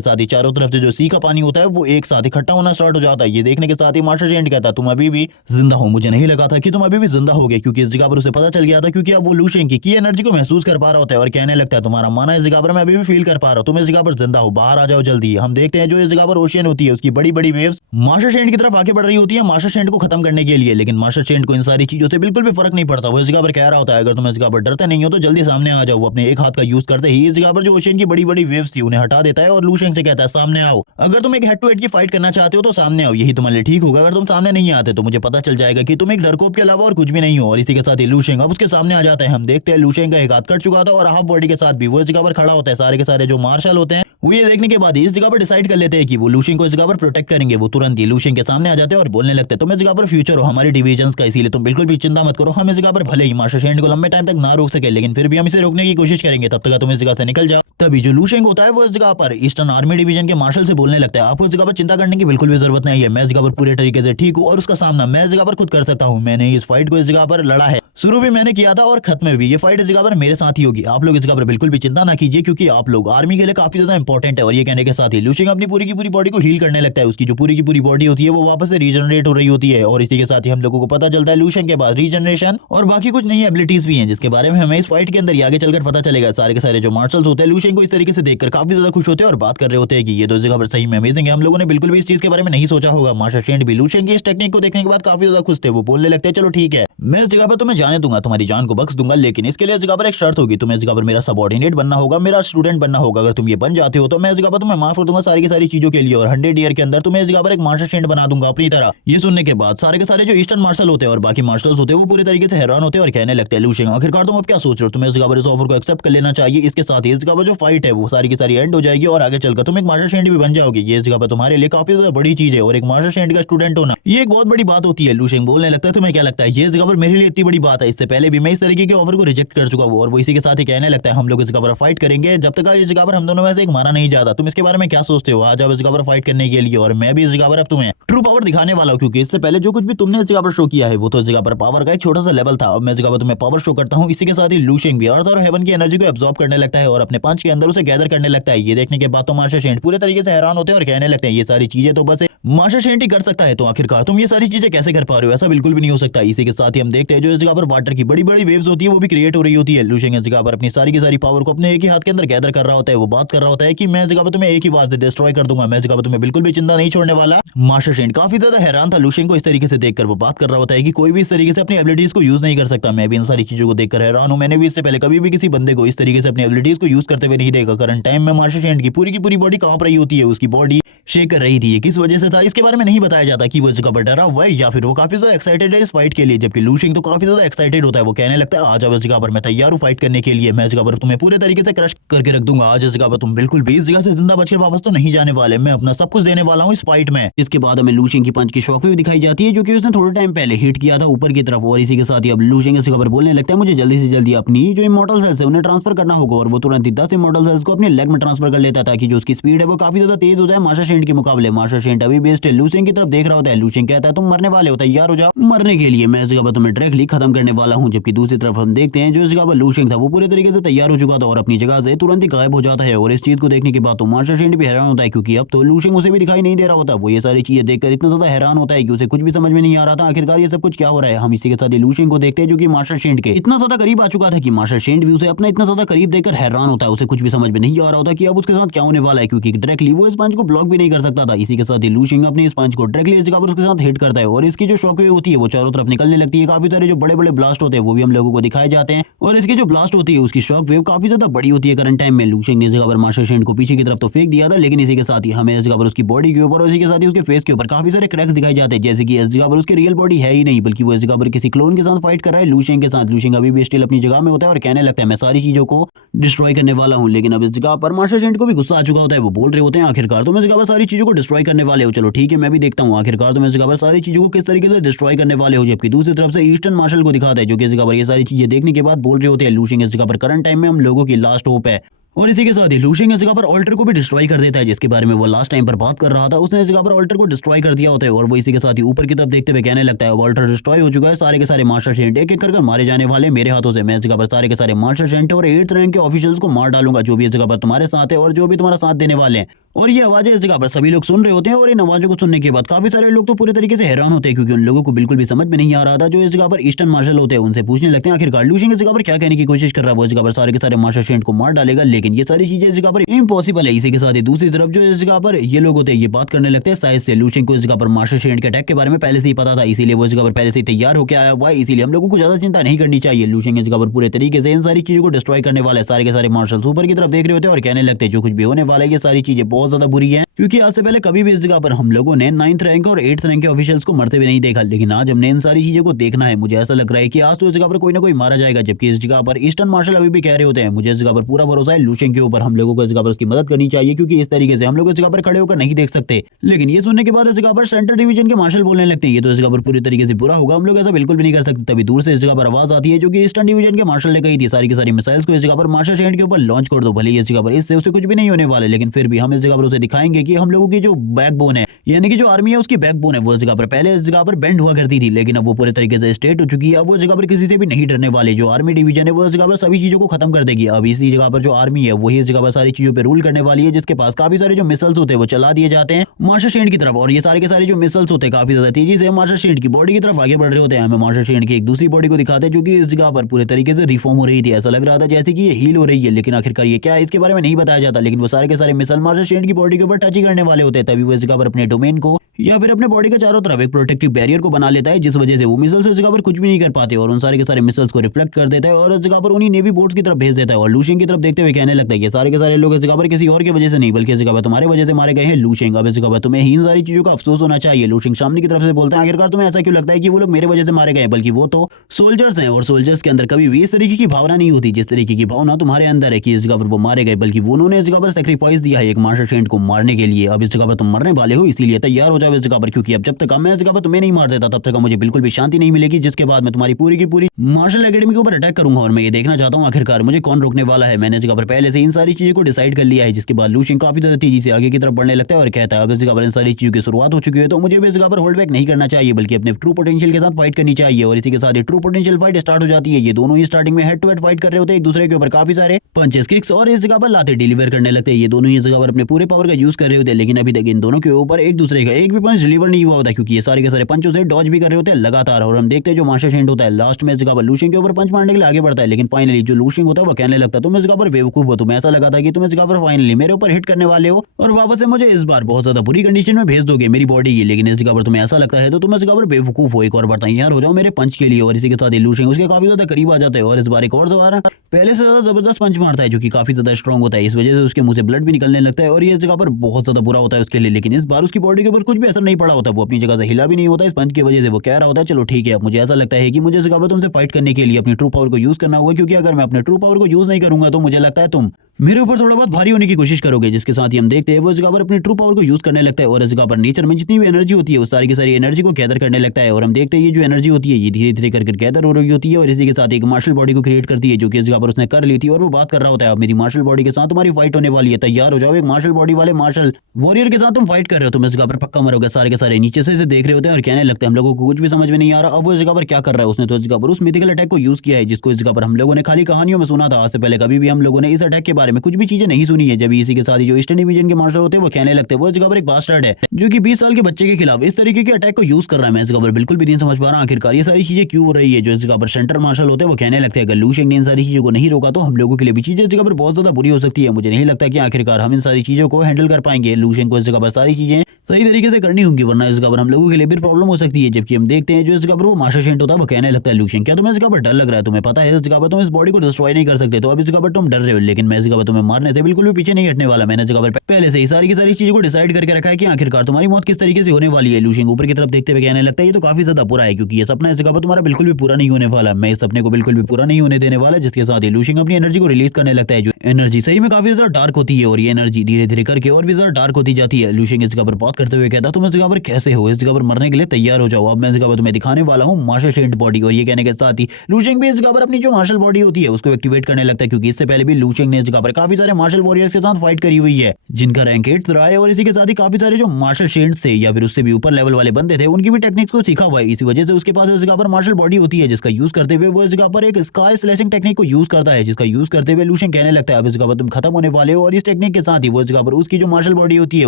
साथ ही चारों तरफ से जो सी का पानी होता है वो एक साथ इकट्ठा होना स्टार्ट हो जाता है। ये देखने के साथ ही मास्टर शेंट कहता है तुम अभी भी जिंदा हो, मुझे नहीं लगा था कि तुम अभी भी जिंदा होगे, क्योंकि इस जगह पर उसे पता चल गया था, क्योंकि अब वो लू शेंग की एनर्जी को महसूस कर पा रहा होता है और कहने लगता है तुम्हारा माना इस जगह पर मैं अभी भी फील कर पा रहा हूँ, तुम इस जगह पर जिंदा हो, बाहर आ जाओ जल्दी। हम देखते हैं जो इस जगह पर ओशियन होती है उसकी बड़ी बड़ी वेव्स मास्टर शेंट की तरफ आगे बढ़ रही होती है मास्टर शेंट को खत्म करने के लिए। लेकिन मास्टर शेंट को इन सारी चीजों से बिल्कुल भी फर्क नहीं पड़ता, वो इस जगह पर कह रहा होता है अगर तुम इस जगह पर डरते नहीं हो तो जल्दी सामने आ जाओ। वो अपने एक हाथ का यूज करते ही इस जगह पर जो ओशियन की बड़ी बड़ी वेव्स थी उन्हें हटा देता है और लू शेंग से कहता है सामने आओ, अगर तुम एक हेड टू हेड की फाइट करना चाहते हो तो सामने आओ, यही तुम्हारे लिए ठीक होगा। अगर तुम सामने नहीं आते तो मुझे पता चल जाएगा कि तुम एक डरकोप के अलावा और कुछ भी नहीं हो। और इसी के साथ ही लू शेंग अब उसके सामने आ जाता है। हम देखते हैं लू शेंग का एक हाथ कट चुका था और हाफ बॉडी के साथ भी वो इस जगह पर खड़ा होता है। सारे के सारे जो मार्शल होते हैं वो ये देखने के बाद इस जगह पर डिसाइड कर लेते हैं कि वो लू शेंग को इस जगह पर प्रोटेक्ट करेंगे। वो तुरंत ही लू शेंग के सामने आ जाते हैं और बोलने लगते हैं तुम इस जगह पर फ्यूचर हो हमारी डिवीजन का, इसीलिए तुम बिल्कुल भी चिंता मत करो, हम इस जगह पर भले ही मास्टर शेंट को लंबे टाइम तक ना रोक सके लेकिन फिर भी हम इसे रोकने की कोशिश करेंगे, तब तक तुम इस जगह से निकल जाओ। तभी जो लू शेंग होता है वो इस जगह पर ईस्टर्न आर्मी डिवीजन के मार्शल से बोलने लगता है आपको इस जगह पर चिंता करने की बिल्कुल भी जरूरत नहीं है, मैं इस जगह पर पूरे तरीके से ठीक हूँ और उसका सामना मैं इस जगह पर खुद कर सकता हूँ। मैंने इस फाइट को इस जगह पर लड़ा है, शुरू भी मैंने किया था और खत्म में भी, ये फाइट इस जगह पर मेरे साथ ही होगी, आप लोग इस जगह पर बिल्कुल भी चिंता ना कीजिए क्योंकि आप लोग आर्मी के लिए काफी ज्यादा इंपॉर्टेंट है। और ये कहने के साथ ही लू शेंग अपनी पूरी की पूरी बॉडी को हील करने लगता है, उसकी जो पूरी की पूरी बॉडी होती है वो वापस से रीजनरेट हो रही होती है। और इसी के साथ ही हम लोगों को पता चलता है लू शेंग के बाद रीजनरेशन और बाकी कुछ नई एबिलिटीज भी हैं जिसके बारे में हमें इस फाइट के अंदर ही आगे चलकर पता चलेगा। सारे के सारे जो मार्शल्स होते हैं लू शेंग को इस तरीके से देखकर काफी ज्यादा खुश होते हैं और बात कर रहे होते हैं कि ये तो इस जगह पर सही में अमेजिंग है, हम लोगों ने बिल्कुल भी इस चीज के बारे में नहीं सोचा होगा। मास्टर शेंट भी लू शेंग की इस टेक्निक को देखने के बाद काफी ज्यादा खुश थे, वो बोलने लगते हैं चलो ठीक है मैं इस जगह पर तुम्हें जाने दूंगा, तुम्हारी जान को बख्श दूंगा, लेकिन इसके लिए इस जगह पर एक शर्त होगी, तुम्हें इस जगह पर मेरा सबऑर्डिनेट बनना होगा, मेरा स्टूडेंट बनना होगा। अगर तुम ये बन जाते हो तो मैं इस जगह पर तुम्हें माफ कर दूंगा सारी की सारी चीजों के लिए और 100 ईयर के अंदर तुम्हें इस जगह पर एक मास्टर शेंट बना दूंगा अपनी तरह। ये सुनने के बाद सारे के सारे जो ईस्टर्न मार्शल होते हैं और बाकी मार्शल्स होते हैं वो पूरी तरीके से हैरान होते हैं और कहने लगते हैं लू शेंग आखिरकार तुम अब क्या सोच रहे हो, तुम्हें इस जगह पर इस ऑफर को एक्सेप्ट कर लेना चाहिए, इसके साथ ही इस जगह पर जो फाइट है वो सारी की सारी एंड हो जाएगी और आगे चलकर तुम एक मास्टर शेंट भी बन जाओगे। ये इस जगह पर तुम्हारे लिए काफी ज्यादा बड़ी चीज है और एक मास्टर शेंट का स्टूडेंट होना ये एक बहुत बड़ी बात होती है। लू शेंग बोलने लगता है तुम्हें क्या लगता है ये इस जगह पर मेरे लिए इतनी बड़ी बात है, इससे पहले भी मैं इस तरीके के ऑफर को रिजेक्ट कर चुका हूं। और वो इसी के साथ ही कहने लगता है हम लोग इस जगह पर फाइट करेंगे जब तक इस जगह पर हम दोनों में से एक मारा नहीं जाता, तुम इसके बारे में क्या सोचते हो, आज आप इस जगह पर फाइट करने के लिए और मैं भी इस जगह पर अब तुम्हें ट्रू पावर दिखाने वाला हूं, क्योंकि इससे पहले जो कुछ भी तुमने इस जगह पर शो किया है वो तो इस जगह पर पावर का एक छोटा सा लेवल था, अब मैं इस जगह पर तुम्हें पावर शो करता हूं। इसी के साथ ही लू शेंग भी अर्थ और हेवन की एनर्जी को एब्जॉर्ब करने लगता है और अपने पंच के अंदर उसे गैदर करने लगता है। ये देखने के बाद तो मास्टर शेंट पूरे तरीके से हैरान होते हैं और कहने लगते हैं ये सारी चीजें तो बस मास्टर शेंट ही कर सकता है, तो आखिरकार तुम ये सारी चीजें कैसे कर पा रहे हो, ऐसा बिल्कुल भी नहीं हो सकता। इसी के साथ ही हम देखते हैं जो इस जगह पर वाटर की बड़ी बड़ी वेव्स होती है वो भी क्रिएट हो रही होती है। लू शेंग इस जगह पर अपनी सारी की सारी पावर को अपने एक ही हाथ के अंदर गैदर कर रहा होता है, वो बात कर रहा होता है कि मैं इस जगह पर तुम्हें एक ही बार से डिस्ट्रॉय कर दूंगा, मैं इस जगह पर तुम्हें बिल्कुल भी चिंता नहीं छोड़ने वाला। मास्टर शेंट काफी ज्यादा हैरान था लू शेंग को इस तरीके से देखकर, वो बात कर रहा होता है कि कोई भी इस तरीके से अपनी एबिलिटीज को यूज नहीं कर सकता। मैं भी इन सारी चीजों को देखकर हैरान हूं, मैंने भी इससे पहले कभी भी किसी बंदे को इस तरीके से अपनी एबिलिटीज को यूज करते हुए नहीं देखा। करंट टाइम में मास्टर शेंट की पूरी बॉडी कांप रही होती है, उसकी बॉडी शेक कर रही थी, किस वजह से था इसके बारे में नहीं बताया जाता कि वो इस जगह पर डरा हुआ है या फिर वो काफी ज्यादा एक्साइटेड है इस फाइट के लिए। जबकि लू शेंग तो काफी ज्यादा एक्साइटेड होता है, वो कहने लगता है आ जाओ इस जगह पर, मैं तैयार हूं फाइट करने के लिए, मैं इस जगह पर तुम्हें पूरे तरीके से क्रश करके रख दूंगा, आज इस जगह पर तुम बिल्कुल भी इस जगह से जिंदा बचकर वापस तो नहीं जाने वाले, मैं अपना सब कुछ देने वाला हूं इस फाइट में। इसके बाद हमें लू शेंग की पंच की शॉक भी दिखाई जाती है जो कि उसने थोड़े टाइम पहले हिट किया था ऊपर की तरफ। और इसी के साथ ही अब लू शेंग इस जगह पर बोलने लगता है मुझे जल्दी से जल्दी अपनी जो इमॉर्टल सेल्स है उन्हें ट्रांसफर करना होगा और वो तुरंत ही 10 इमॉर्टल सेल्स को अपने लेग में ट्रांसफर कर लेता है ताकि जो उसकी स्पीड है वो काफी ज्यादा तेज हो जाए मास्टर शेंट के मुकाबले। मास्टर शेंट अभी बेस्ट है लू शेंग की तरफ देख रहा होता है, लू शेंग कहता है तुम मरने वाले हो, तैयार हो जाओ मरने के लिए, मैं इस जगह पर तुम्हें डायरेक्टली खत्म करने वाला हूं। जबकि दूसरी तरफ हम देखते हैं जो इस जगह पर लू शेंग था वो पूरे तरीके से तैयार हो चुका था और अपनी जगह से तुरंत ही गायब हो जाता है। और इस चीज को देखने के बाद तो मास्टर शेंट भी हैरान होता है क्योंकि अब तो लू शेंग उसे भी दिखाई नहीं दे रहा होता। वो ये सारी चीजें देखकर इतना ज्यादा हैरान होता है कि उसे कुछ भी समझ में नहीं आ रहा था आखिरकार ये सब कुछ क्या हो रहा है। हम इसी के साथ लू शेंग को देखते हैं जो कि मास्टर शेंट के इतना ज्यादा करीब आ चुका था कि मास्टर शेंट भी उसे अपना इतना ज्यादा करीब देखकर हैरान होता है, उसे कुछ भी समझ में नहीं आ रहा होता कि अब उसके साथ क्या होने वाला है, क्योंकि डायरेक्टली वो इस पंच को ब्लॉक भी नहीं नहीं कर सकता था। इसी के साथ ही लू शिंग अपनी इस पंच को डायरेक्टली इस जगह पर उसके साथ हिट करता है और इसकी जो शॉकवेव होती है वो चारों तरफ निकलने लगती है। काफी सारे जो बड़े बड़े ब्लास्ट होते हैं वो भी हम लोगों को दिखाए जाते हैं और इसकी जो ब्लास्ट होती है उसकी शॉकवेव काफी ज्यादा बड़ी होती है। करंट टाइम में लू शिंग ने इस जगह पर मास्टर शेंड को पीछे की तरफ तो फेंक दिया था, लेकिन इसी के साथ ही हमें इस जगह पर उसकी बॉडी के ऊपर और इसी के साथ ही उसके फेस के ऊपर काफी सारे क्रैक्स दिखाई जाते हैं, जैसे कि इस जगह पर उसकी रियल बॉडी है ही नहीं बल्कि वो इस जगह पर किसी क्लोन के साथ फाइट कर रहा है लू शिंग के साथ। लू शिंग अभी भी स्टिल अपनी जगह में होता है और कहने लगता है मैं सारी चीजों को डिस्ट्रॉय करने वाला हूं, लेकिन अब इस जगह पर मास्टर शेंड को भी गुस्सा आ चुका होता है। वो बोल रहे होते हैं आखिरकार तुम इस जगह पर सारी चीजों को डिस्ट्रॉय करने वाले हो, चलो ठीक है मैं भी देखता हूँ आखिरकार तुम इस जगह पर सारी चीजों को किस तरीके से डिस्ट्रॉय करने वाले हो। जबकि दूसरी तरफ से ईस्टर्न मार्शल को दिखाता है जो कि इस जगह पर ये सारी चीजें देखने के बाद बोल रहे होते हैं लू शिंग इस जगह पर करंट टाइम में हम लोगों की लास्ट होप है। और इसी के साथ ही लू शिंग इस जगह पर ऑल्टर को भी डिस्ट्रॉय कर देता है, जिसके बारे में वो लास्ट टाइम पर बात कर रहा था। उसने इस जगह पर ऑल्टर को डिस्ट्रॉय कर दिया होता है और वो इसी के साथ ही ऊपर की तरफ देखते हुए कहने लगता है ऑल्टर डिस्ट्रॉय हो चुका है, सारे के सारे मास्टर शेंट एक एक करके मारे जाने वाले मेरे हाथों से। मैं इस जगह पर सारे के सारे मास्टर शेंट और 8th रैंक के ऑफिशियल्स को मार डालूंगा जो भी इस जगह पर तुम्हारे साथ है और जो भी तुम्हारा साथ देने वाले हैं। और ये आवाजें इस जगह पर सभी लोग सुन रहे होते हैं और इन आवाजों को सुनने के बाद काफी सारे लोग तो पूरे तरीके से हैरान होते हैं क्योंकि उन लोगों को बिल्कुल भी समझ में नहीं आ रहा था। जो इस जगह पर ईस्टर्न मार्शल होते हैं उनसे पूछने लगते हैं आखिरकार लू शिंग इस जगह पर क्या कहने की कोशिश कर रहा है। वो इस जगह पर सारे के सारे मास्टर शेंट को मार डालेगा, लेकिन ये सारी चीजें इस जगह पर इम्पॉसिबल है। इसी के साथ ही दूसरी तरफ जो इस जगह पर ये लोग होते हैं ये बात करने लगते हैं शायद से लू शिंग को इस जगह पर मास्टर शेंट के अटैक के बारे में पहले से ही पता था, इसीलिए वो इस जगह पर पहले से ही तैयार होकर आया हुआ है। इसीलिए हम लोगों को ज्यादा चिंता नहीं करनी चाहिए। लू शिंग इस जगह पर पूरे तरीके से इन सारी चीजों को डिस्ट्रॉय करने वाला है। सारे के सारे मार्शल ऊपर की तरफ देख रहे होते हैं और कहने लगते हैं जो कुछ भी होने वाला है ये सारी चीजें बहुत ज्यादा बुरी है, क्योंकि आज से पहले कभी भी इस जगह पर हम लोगों ने 9th रैंक और 8th रैंक के ऑफिशियल्स को मरते हुए नहीं देखा, लेकिन आज हमने इन सारी चीजों को देखना है। मुझे ऐसा लग रहा है कि आज तो इस जगह पर कोई ना कोई मारा जाएगा। जबकि इस जगह पर ईस्टर्न मार्शल अभी भी कह रहे होते हैं मुझे इस जगह पर पूरा भरोसा है लू शिंग के ऊपर, हम लोगों को इस जगह पर उसकी मदद करनी चाहिए क्योंकि इस तरीके से हम लोग इस जगह पर खड़े होकर नहीं देख सकते। लेकिन ये सुनने के बाद इस जगह पर सेंट्रल डिवीजन के मार्शल बोलने लगते हैं ये तो इस जगह पर पूरी तरीके से बुरा होगा, हम लोग ऐसा बिल्कुल भी नहीं कर सकते। तभी दूर से इस जगह पर आवाज आती है जो कि ईस्टर्न डिवीजन के मार्शल ने कही थी सारी की सारी मिसाइल्स को इस जगह पर मार्शल शेंट के ऊपर लॉन्च कर दो। भले ही इस जगह पर इससे उसे कुछ भी नहीं होने वाले, लेकिन फिर भी हम इस जगह पर उसे दिखाएंगे कि हम लोगों की जो बैकबोन है यानी कि जो आर्मी है उसकी बैकबोन है वो इस जगह पर पहले इस जगह पर बेंड हुआ करती थी, लेकिन अब वो पूरे तरीके से स्ट्रेट हो चुकी है। अब वो इस जगह पर किसी से भी नहीं डरने वाले। जो आर्मी डिवीजन है वो इस जगह पर सभी चीजों को खत्म कर देगी। अब इसी जगह पर जो आर्मी है वही इस जगह पर सारी चीजों पर रूल करने वाली है, जिसके पास काफी सारे जो मिसाइल्स होते हैं वो चला दिए जाते हैं मास्टर शेंट की तरफ। और ये सारे के सारे जो मिसाइल्स होते हैं काफी ज्यादा तेजी से मास्टर शेंट की बॉडी की तरफ आगे बढ़ रहे होते हैं। हमें मास्टर शेंट की एक दूसरी बॉडी को दिखाते हैं जो कि इस जगह पर पूरे तरीके से रिफॉर्म हो रही थी। ऐसा लग रहा था जैसे कि ये हील हो रही है, लेकिन आखिरकार ये क्या है इसके बारे में नहीं बताया जाता। लेकिन वो सारे के सारे मिसाइल मास्टर शेंट की बॉडी के ऊपर टच ही करने वाले होते हैं। तभी वो इस जगह पर अपने डोमेन को या फिर अपने बॉडी के चारों तरफ एक प्रोटेक्टिव बैरियर को बना लेता है, जिस वजह से वो मिसाइल्स इस जगह पर कुछ भी नहीं कर पाते और उन सारे के सारे मिसाइल्स को रिफ्लेक्ट कर देता है और इस जगह पर उन्हीं नेवी बोट्स की तरफ भेज देता है। और लू शिंग की तरफ देखते हुए कहने लगता है ये सारे के सारे लोग इस जगह पर किसी और की वजह से नहीं बल्कि इस जगह पर तुम्हारे वजह से मारे गए हैं लू शिंग। अब इस जगह पर तुम्हें इन सारी चीजों का अफसोस होना चाहिए। लू शिंग सामने की तरफ से बोलते हैं आखिरकार तुम्हें ऐसा क्यों लगता है कि वो लोग मेरे वजह से मारे गए, बल्कि वो तो सोल्जर्स हैं और सोल्जर्स के अंदर कभी भी इस तरीके की भावना नहीं होती जिस तरीके की भावना तुम्हारे अंदर है कि इस जगह पर वो मारे गए, बल्कि उन्होंने इस जगह पर सेक्रीफाइस दिया है एक मास्टर शेंट को मारने के लिए। अब इस जगह पर तुम मरने वाले हो, इसीलिए तैयार हो जाओ इस जगह पर, क्योंकि अब जब तक मैं इस जगह पर तुम्हें नहीं मार देता तब तक मुझे बिल्कुल भी शांति नहीं मिलेगी, जिसके बाद मैं तुम्हारी पूरी की पूरी मार्शल एकेडमी के ऊपर अटैक करूंगा। और मैं ये देखना चाहता हूं आखिरकार मुझे कौन रोकने वाला है। मैंने इस जगह पर पहले से इन सारी चीजों को डिसाइड कर लिया है। जिसके बाद लू शिंग काफी ज्यादा तेजी से आगे की तरफ बढ़ने लगता है और कहता है अब इस जगह पर इन सारी चीजों की शुरुआत हो चुकी है तो मुझे भी इस जगह पर होल्ड बैक नहीं करना चाहिए बल्कि अपने ट्रू पोटेंशियल के साथ फाइट करनी चाहिए। और इसी के साथ ट्रू पोटेंशियल फाइट स्टार्ट हो जाती है। ये दोनों ही स्टार्टिंग में हेड टू हेड फाइट कर रहे होते हैं एक दूसरे के ऊपर, काफी सारे पंचेस किक्स और इस जगह पर लाते डिलीवर करने लगते हैं। ये दोनों ही इस जगह पर अपने पूरे पावर का यूज कर रहे होते हैं, लेकिन अभी तक इन दोनों के ऊपर एक दूसरे का एक भी पंच डिलीवर नहीं हुआ होता क्योंकि ये सारे के सारे पंचों से डॉज भी कर रहे होते हैं लगातार। और हम देखते हैं जो मास्टर शेंट होता है लास्ट में इस जगह पर लू शिंग के ऊपर पंच मारने के लिए आगे बढ़ता है, लेकिन फाइनली जो लू शिंग होता है वो कहने लगता है तुम इस जगह पर बेवकूफ हो, तुम्हें ऐसा लगा था कि तुम इस जगह पर फाइनली मेरे ऊपर हिट करने वाले हो और वापस से मुझे इस बार बहुत ज्यादा बुरी कंडीशन में भेज दोगे मेरी बॉडी की, लेकिन इस जगह पर तुम्हें ऐसा लगता है तो तुम इस जगह पर बेवकूफ हो, एक और बार तैयार हो जाओ मेरे पंच के लिए। और इसी के साथ लू शिंग उसके काफी ज्यादा करीब आ जाता है और इस बार एक और सवार पहले से ज्यादा जबरदस्त पंच मारता है जो कि काफी ज्यादा स्ट्रॉन्ग होता है। इस वजह से उसके मुंह से ब्लड भी निकलने लगता है और ये इस जगह पर बहुत ज्यादा बुरा होता है उसके लिए, लेकिन इस बार उसकी बॉडी के ऊपर कुछ भी असर नहीं पड़ा होता, वो अपनी जगह से हिला भी नहीं होता इस पंच की वजह से। वो कह रहा होता है चलो ठीक है, अब मुझे ऐसा लगता है कि मुझे इस जगह पर तुमसे फाइट करने के लिए अपनी ट्रू पावर को यूज करना होगा, क्योंकि अगर मैं अपने ट्रू पावर को यूज नहीं करूंगा तो मुझे लगता है तुम मेरे ऊपर थोड़ा बहुत भारी होने की कोशिश करोगे। जिसके साथ ही हम देखते हैं वो इस जगह पर अपनी ट्रू पावर को यूज करने लगता है और इस जगह पर नेचर में जितनी भी एनर्जी होती है उस सारी की सारी एनर्जी को गैदर करने लगता है। और हम देखते हैं ये जो एनर्जी होती है ये धीरे धीरे करके गैदर हो रही होती है और इसी के साथ एक मार्शल बॉडी को क्रिएट करती है जो कि इस जगह पर उसने कर ली थी। और वो बात कर रहा होता है अब मेरी मार्शल बॉडी के साथ तुम्हारी फाइट होने वाली है, तैयार हो जाओ। एक मार्शल बॉडी वाले मार्शल वॉरियर के साथ तुम फाइट कर रहे हो, तुम इस जगह पर पक्का मरोगे। सारे के सारे नीचे से इसे देख रहे होते हैं और कहने लगते हैं हम लोगों को कुछ भी समझ में नहीं आ रहा अब वो इस जगह पर क्या कर रहा है। उसने तो इस जगह पर उस मिथिकल अटैक को यूज किया है जिसको इस जगह पर हम लोगों ने खाली कहानियों में सुना था, आज से पहले कभी भी हम लोगों ने इस अटैक के बारे में कुछ भी चीजें नहीं सुनी है। जब इसी के साथ ही जो ईस्टर्न डिवीजन के मार्शल होते हैं वो कहने लगते हैं वो इस जगह पर एक बास्टर्ड है जो कि 20 साल के बच्चे के खिलाफ इस तरीके के अटैक को यूज कर रहा है। मैं इस जगह पर बिल्कुल भी नहीं समझ पा रहा आखिरकार ये सारी चीजें क्यों हो रही है। जो इस जगह पर सेंटर मार्शल होते हैं वो कहने लगते हैं अगर लू शेंग ने इन सारी चीजों को नहीं रोका तो हम लोगों के लिए भी चीजें इस जगह पर बहुत ज्यादा बुरी हो सकती है। मुझे नहीं लगता कि आखिरकार हम इन सारी चीजों को हैंडल कर पाएंगे। लू शेंग को इस जगह पर सारी चीजें सही तरीके से करनी होंगी वरना इस जगह पर हम लोगों के लिए भी प्रॉब्लम हो सकती है। जबकि हम देखते हैं जो इस जगह पर वो मास्टर शेंट होता है वो कहने लगता है लू शेंग क्या तुम्हें इस जगह पर डर लग रहा है? तुम्हें पता है इस जगह पर तुम इस बॉडी को डिस्ट्रॉय नहीं कर सकते तो अब इस जगह पर तुम डर रहे हो, लेकिन मैं इस जगह पर तुम्हें मारने से बिल्कुल भी पीछे नहीं हटने वाला। मैंने इस जगह पर पहले से ही सारी की सारी चीजों को डिसाइड करके रखा है कि आखिरकार तुम्हारी मौत किस तरीके से होने वाली है। लू शेंग ऊपर की तरफ देखते हुए कहने लगता है ये तो काफी ज्यादा बुरा है क्योंकि ये सपना इस जगह पर तुम्हारा बिल्कुल भी पूरा नहीं होने वाला। मैं इस सपने को बिल्कुल भी पूरा नहीं होने देने वाला। जिसके साथ ही लू शेंग अपनी एनर्जी को रिलीज करने लगता है। जो एनर्जी सही में काफी ज्यादा डार्क होती है और ये एनर्जी धीरे धीरे करके और भी ज्यादा डार्क होती जाती है। लू शेंग इस जगह पर बात करते हुए कहता तुम इस जगह पर कैसे हो, इस जगह पर मरने के लिए तैयार हो जाओ। अब मैं इस जगह पर तुम्हें दिखाने वाला हूँ मार्शल शेंट बॉडी। और ये कहने के साथ ही लू शेंग भी इस जगह पर अपनी जो मार्शल बॉडी होती है उसको एक्टिवेट करने लगता है क्योंकि इससे पहले भी लू शेंग ने इस जगह पर काफी सारे मार्शल वॉरियर्स के साथ फाइट करी हुई है जिनका रैंक 8 रहा है। और इसी के साथ ही काफी सारे जो मार्शल शेंट्स थे या फिर उससे भी ऊपर लेवल वाले बंदे थे उनकी भी टेक्निक्स को सीखा हुआ है। इसी वजह से उसके पास इस जगह पर मार्शल बॉडी होती है जिसका यूज करते हुए वो इस जगह पर एक स्काई स्लैशिंग टेक्निक को यूज करता है जिसका यूज करते हुए लू शेंग कहने लगता है अब इस जगह पर तुम खत्म होने वाले हो। और इस टेक्निक के साथ ही वो इस जगह पर उसकी जो मार्शल बॉडी होती है